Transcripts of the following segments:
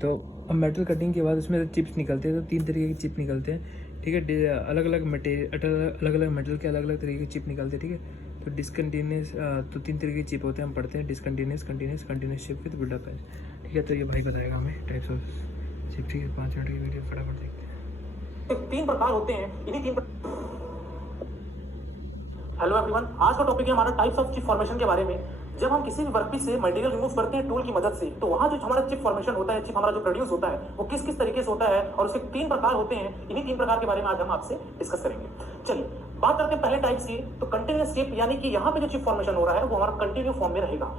तो अब metal cutting के बाद उसमें से चिप्स निकलते हैं, तो 3 तरीके के चिप निकलते हैं, ठीक है। अलग अलग मटेरियल, अलग अलग मेटल के अलग अलग तरीके के चिप निकलते हैं, ठीक है। तो डिसकंटिन्यूस, तो 3 तरीके के चिप होते हैं, हम पढ़ते हैं discontinuous, continuous chip with buildup है, ठीक है। तो ये भाई बताएगा हमें टाइप्स ऑफ चिप, ठीक है। 5 मिनट की वीडियो फटाफट देखते हैं। 3 प्रकार होते हैं, इन्हीं 3 हेलो एवरीवन, आज का टॉपिक है हमारा टाइप्स ऑफ चिप फॉर्मेशन के बारे में। जब हम किसी भी वर्कपीस से मटेरियल रिमूव करते हैं टूल की मदद से, तो वहाँ जो हमारा चिप फॉर्मेशन होता है, चिप हमारा जो प्रोड्यूस होता है, वो किस किस तरीके से होता है और उसके 3 प्रकार होते हैं। इन्हीं 3 प्रकार के बारे में आज हम आपसे डिस्कस करेंगे। चलिए बात करते हैं पहले टाइप्स की। तो कंटिन्यूअस चिप, यानी कि यहाँ पे जो चिप फॉर्मेशन हो रहा है वो हमारा कंटिन्यू फॉर्म में रहेगा।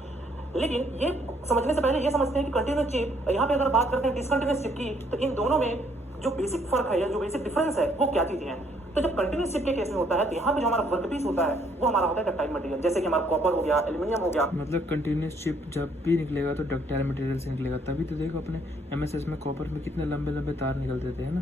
लेकिन ये समझने से पहले ये समझते हैं कि कंटिन्यूअस चिप, यहाँ पे अगर बात करते हैं डिसकंटिन्यूअस चिप की, तो इन दोनों में जो बेसिक फर्क है या जो बेसिक डिफरेंस है वो क्या चीजें हैं। तो जब कंटिन्यूअस चिप के केस में होता है, तो यहाँ पे जो हमारा वर्कपीस होता है वो हमारा होता है डक्टाइल मटेरियल, जैसे कि हमारा कॉपर हो गया, एल्यूमिनियम हो गया। मतलब कंटिन्यूस चिप जब भी निकलेगा तो डक्टाइल मटेरियल से निकलेगा। तभी तो देखो अपने एमएसएस में कॉपर में कितने लंबे लंबे तार निकलते थे, है ना।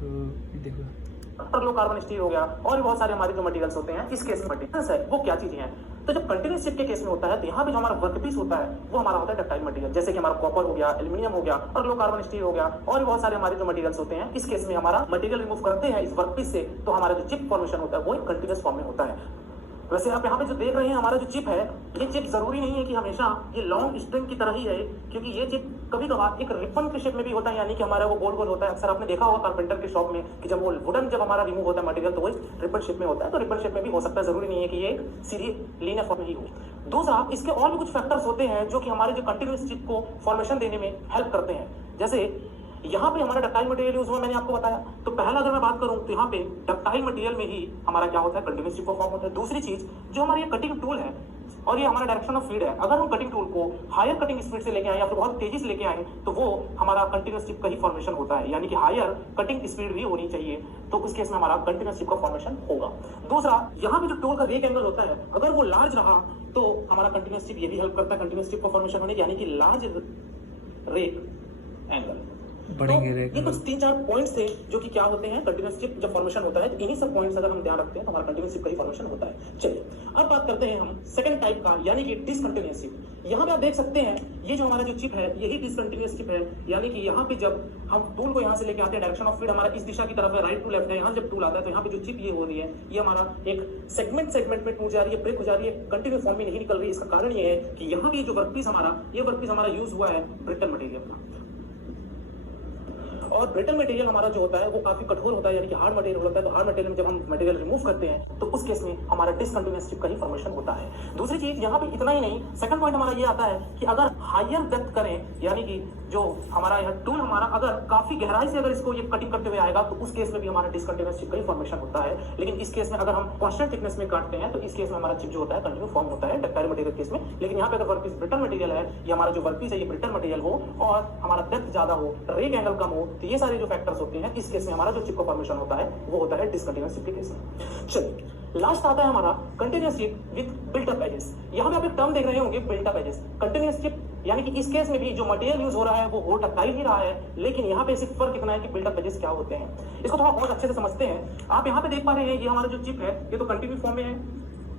तो देखो कार्बन स्टील हो गया और भी बहुत सारे हमारे जो मटेरियल्स होते हैं, इस केस में मटेरियल्स है वो क्या चीजें हैं। तो जब कंटिन्यूअस चिप के केस में होता है, तो यहाँ पे जो हमारा वर्कपीस होता है वो हमारा होता है डक्टाइल मटेरियल, जैसे कि हमारा कॉपर हो गया, एल्यूमिनियम हो गया और लो कार्बन स्टील हो गया और भी बहुत सारे हमारे जो मटेरियल्स होते हैं। इस केस में हमारा मटेरियल रिमूव करते हैं इस वर्कपीस से, तो हमारा जो चिप फॉर्मेशन होता है वो एक कंटिन्यूअस फॉर्म में होता है। वैसे आप यहाँ पे जो देख रहे हैं हमारा जो चिप है, ये चिप जरूरी नहीं है कि हमेशा ये लॉन्ग स्ट्रिंग की तरह ही है, क्योंकि ये चिप कभी कभार एक रिबन के शेप में भी होता है, यानी कि हमारा वो गोल गोल होता है। अक्सर आपने देखा होगा कारपेंटर के शॉप में कि जब वो वुडन जब हमारा रिमूव होता है मटेरियल, तो वो रिबन शेप में होता है। तो रिबन शेप में भी हो सकता है, जरूरी नहीं है कि ये सीधी लीनियर फॉर्म में ही हो। दूसरा, इसके और भी कुछ फैक्टर्स होते हैं जो कि हमारे जो कंटिन्यूअस चिप को फॉर्मेशन देने में हेल्प करते हैं। जैसे यहाँ पे हमारा डक्टाइल मटेरियल यूज हुआ, मैंने आपको बताया। तो पहला अगर मैं बात करूं तो यहाँ पे डक्टाइल मटेरियल में ही हमारा क्या होता है, कंटिन्यूअस चिप फॉर्म होता है। दूसरी चीज, जो हमारी कटिंग टूल है और ये हमारा डायरेक्शन ऑफ फीड है, अगर हम कटिंग टूल को हायर कटिंग स्पीड से लेके आए या फिर बहुत तेजी से लेके आए, तो वो हमारा कंटिन्यूअस चिप का ही फॉर्मेशन होता है, यानी कि हायर कटिंग स्पीड भी होनी चाहिए, तो उस केस में हमारा कंटिन्यूअस चिप का फॉर्मेशन होगा। दूसरा, यहाँ पे जो टूल का रेक एंगल होता है, अगर वो लार्ज रहा तो हमारा कंटिन्यूअस चिप ये भी हेल्प करता है कंटिन्यूअस चिप का फॉर्मेशन होने, यानी कि लार्ज रेक एंगल। बढ़ेंगे तो ये कुछ 3-4 पॉइंट्स थे जो कि क्या होते हैं, कंटिन्यूअस चिप जब फॉर्मेशन होता है, तो इन्हीं सब पॉइंट्स अगर हम ध्यान रखते हैं तो हमारा कंटिन्यूअस चिप का ही फॉर्मेशन होता है। चलिए अब बात करते हैं हम सेकंड टाइप का, यानी कि डिसकंटिन्यूअस चिप। यहाँ पे आप देख सकते हैं ये जो हमारा जो चिप है यही डिसकंटिन्यूअस चिप है, यानी कि यहाँ पे जब हम टूल को यहाँ से लेके आते हैं, डायरेक्शन ऑफ फीड हमारा इस दिशा की तरफ है, राइट टू लेफ्ट है। यहाँ जब टूल आता है तो यहाँ पे जो चिप ये हो रही है, ये हमारा एक सेगमेंट में टूट जा रही है, ब्रेक हो जा रही है, कंटिन्यू फॉर्म में नहीं निकल रही है। इसका कारण ये है कि यहाँ पे जो वर्कपीस हमारा यूज हुआ है ब्रिटल मटेरियल का, और ब्रिटल मटेरियल हमारा जो होता है वो काफी कठोर होता है, यानी कि हार्ड मटेरियल होता है। तो हार्ड मटेरियल में जब हम मटेरियल रिमूव करते हैं तो उस केस में हमारा डिसकंटिन्यूअस चिप का ही फॉर्मेशन होता है। दूसरी चीज यहाँ पे इतना ही नहीं, सेकंड पॉइंट हमारा ये आता है कि अगर हायर डेप्थ करें, यानी कि जो हमारा यह टूल हमारा अगर काफी गहराई से अगर इसको ये कटिंग करते हुए आएगा, तो उस केस में भी हमारा डिसकंटिन्यूअस चिप का ही फॉर्मेशन होता है। लेकिन इस केस में अगर हम कांस्टेंट थिकनेस में काटते हैं तो इस केस में हमारा चिप जो होता है कंटिन्यू फॉर्म होता है डक्टाइल मटेरियल केस में। लेकिन यहाँ पे अगर वर्कपीस ब्रिटल मटेरियल है, ये हमारा जो वर्कपीस है ये ब्रिटल मटेरियल हो और हमारा डेप्थ ज्यादा हो, रेक एंगल कम हो, तो ये सारे जो फैक्टर्स होते हैं, इस केस में हमारा जो चिप का फॉर्मेशन होता है वो होता है डिसकंटिन्यूअस चिप के केस में। चलिए लास्ट आता है हमारा continuous chip with built up edges. यहाँ पे आप एक टर्म देख रहे होंगे, built up edges. Continuous chip यानी कि इस केस में भी जो मटेरियल यूज हो रहा है वो हो डक्टाइल ही रहा है, लेकिन यहाँ पे सिर्फ फर्क इतना है कि बिल्ट अप एजेस क्या होते हैं। इसको थोड़ा और अच्छे से समझते हैं। आप यहाँ पे देख पा रहे हैं ये हमारा जो चिप है ये तो कंटिन्यू फॉर्म में है,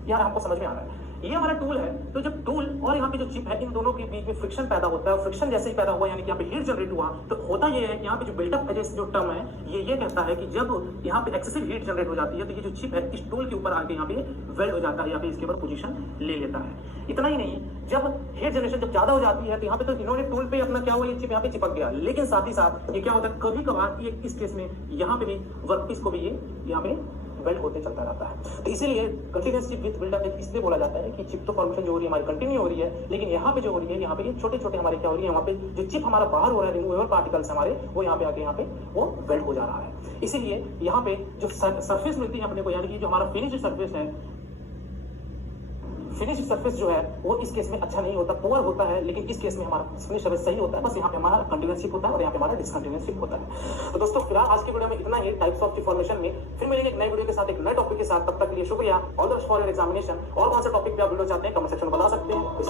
यार हमको समझ में आ रहा है। ये हमारा टूल है, तो जब टूल और यहाँ पे जो चिप है इन दोनों के बीच में फ्रिक्शन पैदा होता है, और फ्रिक्शन जैसे ही पैदा हुआ यानी कि यहाँ पे हीट जनरेट हुआ, तो होता ये है कि यहाँ पे जो बिल्टअप एजेस जो टर्म है ये कहता है कि जब यहाँ पे एक्सेसिव हीट जनरेट हो जाती है, तो ये जो चिप है इस टूल के ऊपर आके यहाँ पे वेल्ड हो जाता है, यहाँ पे इसके ऊपर पोजीशन ले लेता है। इतना ही नहीं, जब हीट जनरेशन जब ज्यादा हो जाती है तो यहाँ पे तो इन्होंने टूल पे अपना क्या हुआ, ये चिप यहाँ पे चिपक गया। लेकिन साथ ही साथ ये क्या होता है, कभी कभार ये इस केस में यहाँ पे भी वर्कपीस को भी ये यहाँ पे वेल्ड होते चलता रहता है। तो इसीलिए continuous chip with built up इसलिए बोला जाता है कि चिप तो फॉर्मेशन जो हो रही है हमारी कंटिन्यू हो रही है, लेकिन यहाँ पे जो हो रही है, यहाँ पे छोटे छोटे हमारे क्या हो रही है, वहाँ पे जो चिप हमारा बाहर हो रहा है, रिमूवेबल पार्टिकल्स हमारे, वो यहाँ पे आके यहाँ पे वो वेल्ड हो जा रहा है। इसीलिए यहाँ पे जो सरफेस मिलती है अपने को, यानी कि जो हमारा फिनिश सरफेस है, फिनिश सरफेस जो है वो इस केस में अच्छा नहीं होता, पुअर होता है। लेकिन इस केस में हमारा फिनिश सरफेस सही होता है, बस यहाँ पे हमारा कंटिन्यूअस चिप होता है और यहाँ पे हमारा डिसकंटिन्यूअस चिप होता है। तो दोस्तों फिलहाल आज की वीडियो में इतना ही टाइप्स ऑफ चिप फॉर्मेशन में। फिर मिलेंगे एक नई वीडियो के साथ, एक नए टॉपिक के साथ। तब तक के लिए शुक्रिया। All the best for your examination. और कौन सा टॉपिक पे आप वीडियो चाहते हैं कमेंट सेक्शन में बता सकते हैं।